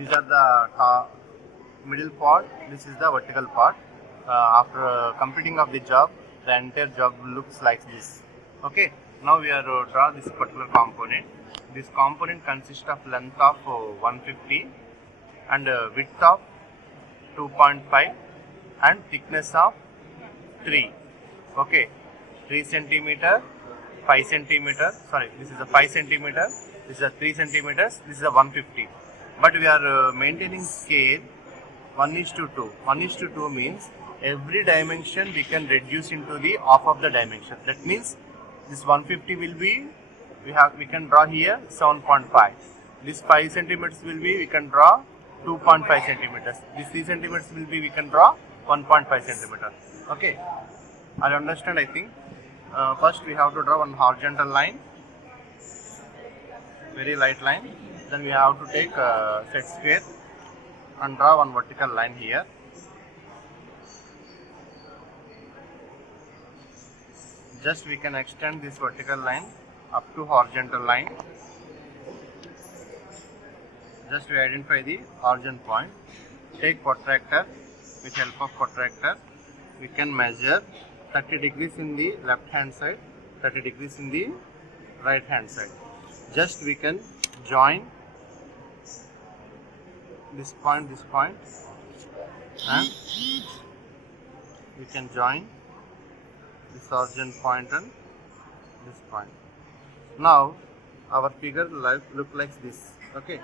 these are the middle part, this is the vertical part. After completing of the job, the entire job looks like this. Okay, now we are draw this particular component. This component consists of length of 150 and width of 2.5 and thickness of 3. Okay, 3 centimeter, 5 centimeter. Sorry, this is a 5 centimeter. This is a 3 centimeters. This is a 150. But we are maintaining scale 1:2. 1:2 means every dimension we can reduce into the half of the dimension. That means this 150 will be we can draw here 7.5. This 5 centimeters will be we can draw 2.5 centimeters. This 3 centimeters will be we can draw 1.5 centimeter. Okay, I understand. I think first we have to draw one horizontal line, very light line. Then we have to take set square and draw one vertical line here. Just we can extend this vertical line up to horizontal line. Just we identify the origin point. Take protractor. With help of protractor, we can measure 30 degrees in the left hand side, 30 degrees in the right hand side. Just we can join this point, and we can join this origin point and this point. Now our figure look like this. Okay.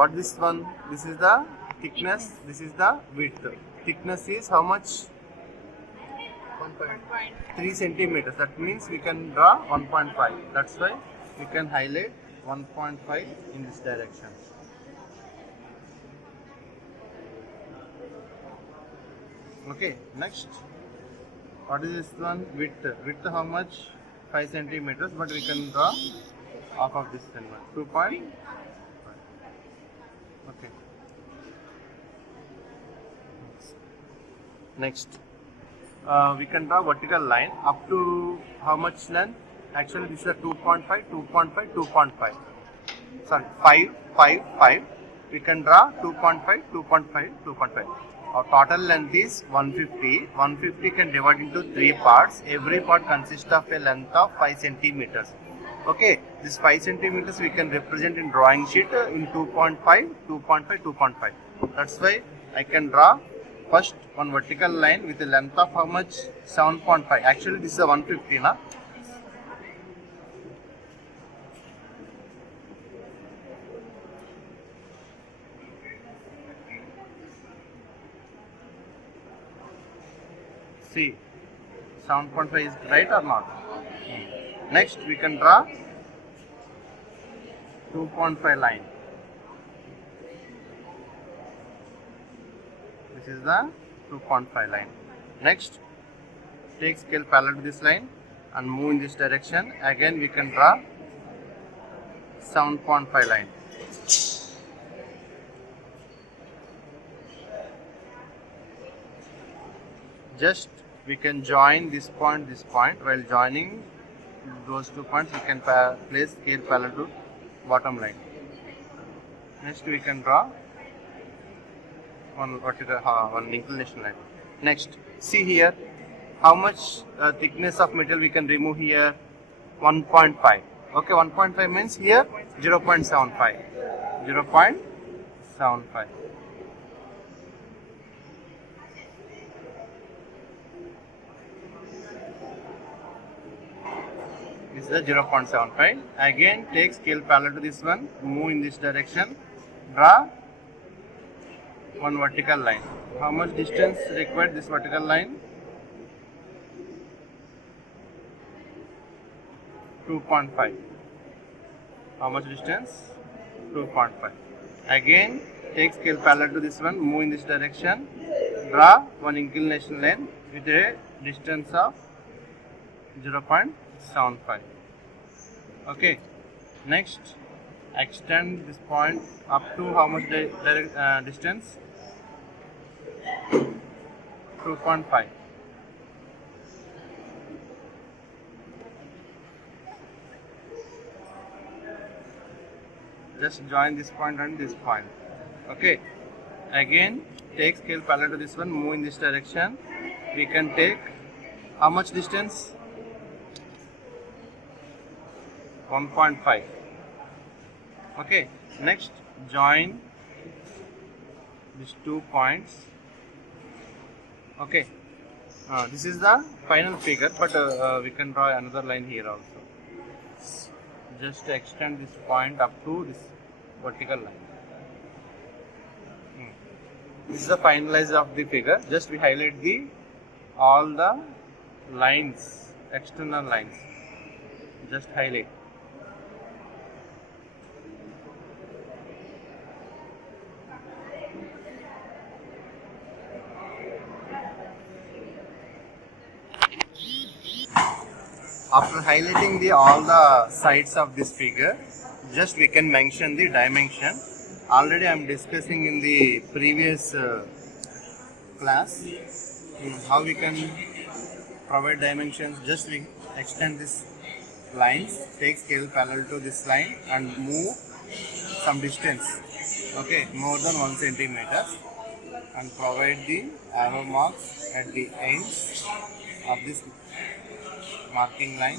What this one? This is the thickness. This is the width. Thickness is how much? 1.3 centimeters. That means we can draw 1.5. That's why we can highlight 1.5 in this direction. Okay, next, what is this one? Width. Width how much? 5 centimeters, but we can draw half of this number, 2.5. Okay. Next, we can draw vertical line up to how much length? Actually, this is a 2.5, 2.5, 2.5. Sorry, 5. We can draw 2.5, 2.5, 2.5. Our total length is 150. 150 can divide into 3 parts. Every part consists of a length of 5 centimeters. Okay, this 5 centimeters we can represent in drawing sheet in 2.5, 2.5, 2.5. That's why I can draw first one vertical line with a length of how much? 7.5. Actually, this is a 150, na? See, 7.5 is right or not? Next, we can draw 2.5 line. This is the 2.5 line. Next, take scale parallel to this line and move in this direction. Again, we can draw 7.5 line. Just we can join this point. While joining those 2 points, we can place scale parallel to bottom line. Next, we can draw one vertical, one inclination line. Next, see here how much thickness of metal we can remove here. 1.5. Okay, 1.5 means here 0.75. 0.75. This is the 0.75. Again, take scale parallel to this one, move in this direction, draw one vertical line. How much distance required this vertical line? 2.5. How much distance? 2.5. Again, take scale parallel to this one, move in this direction, draw one inclination line with a distance of 0.75. Okay. Next, extend this point up to how much distance? 2.5. Just join this point and this point. Okay. Again, take scale parallel to this one, move in this direction. We can take how much distance? 1.5. Okay. Next, join these 2 points. Okay. This is the final figure, but we can draw another line here also. Just extend this point up to this vertical line. This is the finalize of the figure. Just we highlight all the lines, external lines. Just highlight. After highlighting all the sides of this figure, just we can mention the dimension. Already I am discussing in the previous class how we can provide dimensions. Just we extend this lines, take scale parallel to this line and move some distance, okay, more than 1 centimeter, and provide the arrow marks at the ends of this marking line.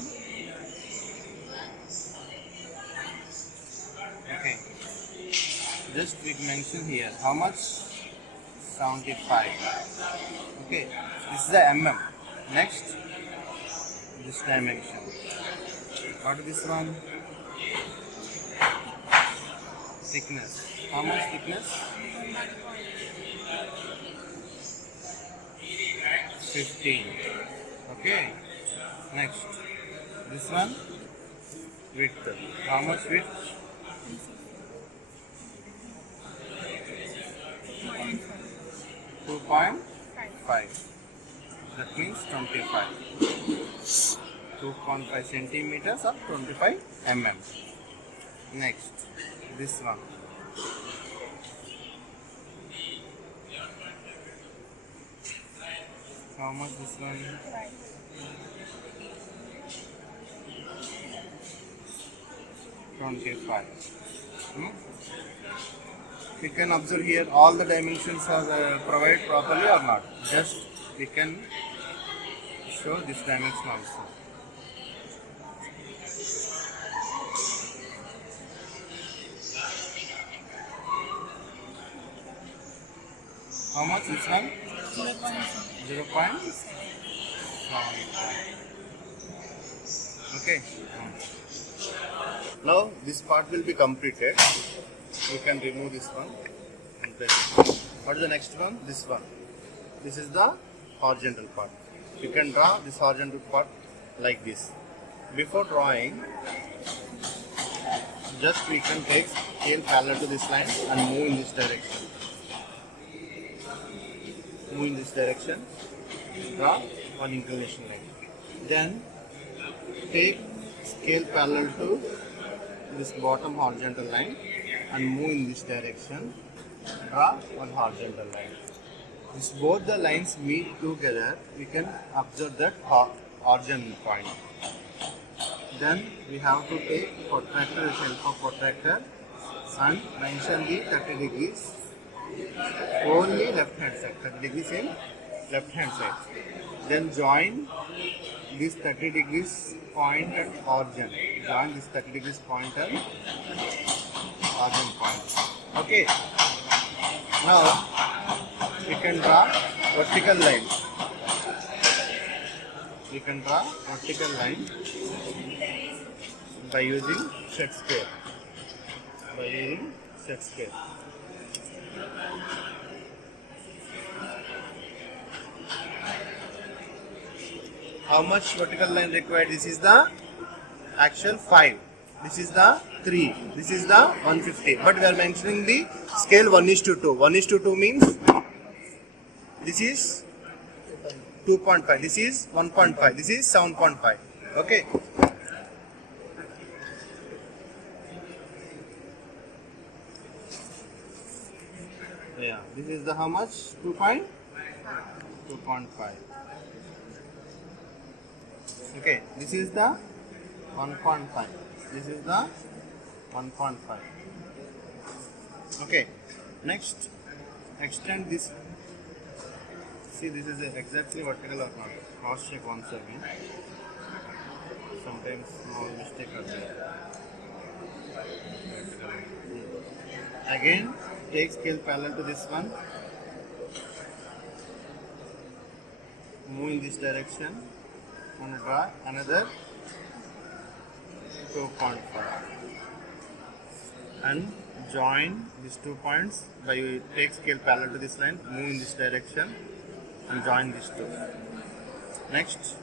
Okay, just we mention here how much? 75. Okay, this is the mm. Next, this dimension. What is this one? Thickness. How much thickness? 15. Okay. Next, this one, width. How much width? 2.5. That means 25. 2.5 centimeters or 25 mm. Next, this one. How much this one? 25. We can observe here all the dimensions are provided properly or not. Just we can show this dimension also. How much this one? 0.75. Okay. Now this part will be completed. You can remove this one. What is the next one? This one. This is the horizontal part. You can draw this horizontal part like this. Before drawing, just we can take scale parallel to this line and move in this direction. Move in this direction. Draw one inclination line. Then take scale parallel to this bottom horizontal line and move in this direction. Draw one horizontal line. If both the lines meet together, we can observe that origin point. Then we have to take protractor, help of protractor, and mention the 30 degrees. Only left hand side, 30 degrees in left hand side. Then join this 30 degrees point and origin. Join this 30 degrees point and origin point. Okay. Now we can draw vertical line. We can draw vertical line by using set square. By using set square. How much vertical line required? This is the actual 5. This is the 3. This is the 150. But we are mentioning the scale 1:2. 1:2 means this is 2.5. This is 1.5. This is 7.5. Okay. Yeah. This is the how much? 2.5. Okay, this is the 1.5. This is the 1.5. Okay, next extend this. See, this is exactly vertical or not. Cross check once again. Sometimes small mistake are there. Again, take scale parallel to this one. Move in this direction and draw another 2.5 and join these 2 points by take scale parallel to this line, move in this direction and join these two. Next,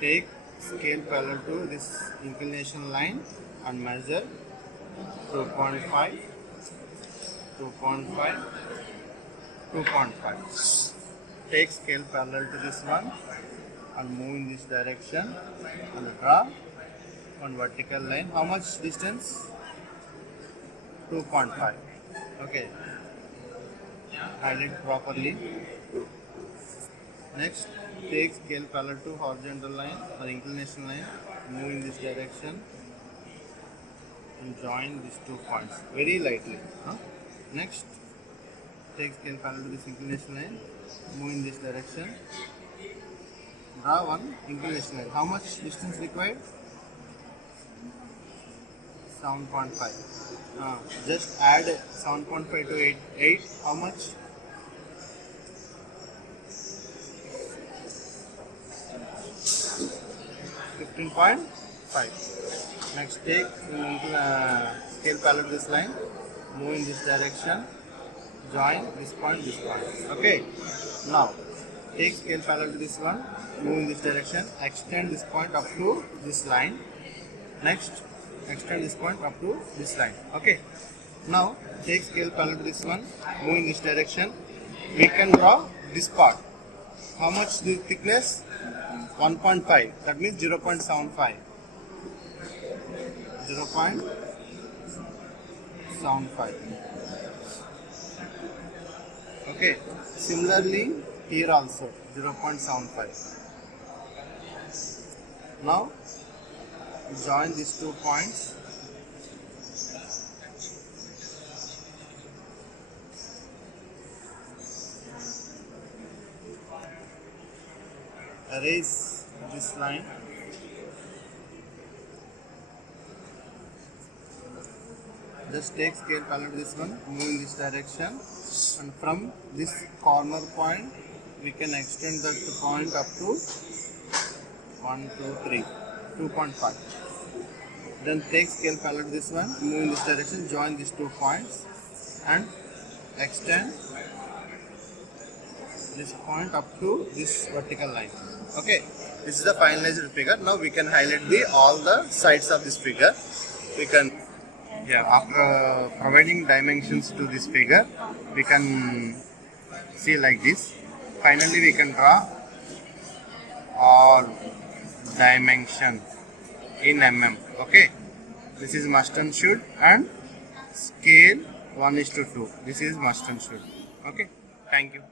take scale parallel to this inclination line and measure 2.5, 2.5, 2.5. Take scale parallel to this one and move in this direction and draw one vertical line. How much distance? 2.5. Okay. Highlight properly. Next, take scale parallel to horizontal line or inclination line, move in this direction and join these 2 points very lightly. Next, take scale parallel to this inclination line, move in this direction, draw one inclination line. How much distance required? 7.5. Just add 7.5 to 8. How much? 15.5. Next, take scale parallel to this line, move in this direction, join this point, this point. Okay. Now, take scale parallel to this one, move in this direction, extend this point up to this line. Next, extend this point up to this line. Okay. Now, take scale parallel to this one, move in this direction. We can draw this part. How much the thickness? 1.5. That means 0.75. 0.75. Okay. Similarly, here also 0.75. Now, join these 2 points. Erase this line. Just take scale parallel to this one, move in this direction, and from this corner point we can extend that point up to 1, 2, 3, 2.5. Then take scale parallel to this one, move in this direction, join these 2 points and extend this point up to this vertical line. Okay, this is the finalized figure. Now we can highlight all the sides of this figure. We can, after providing dimensions to this figure, we can see like this. Finally, we can draw all dimensions in mm. Okay, this is must and should, and scale 1:2. This is must and should. Okay, thank you.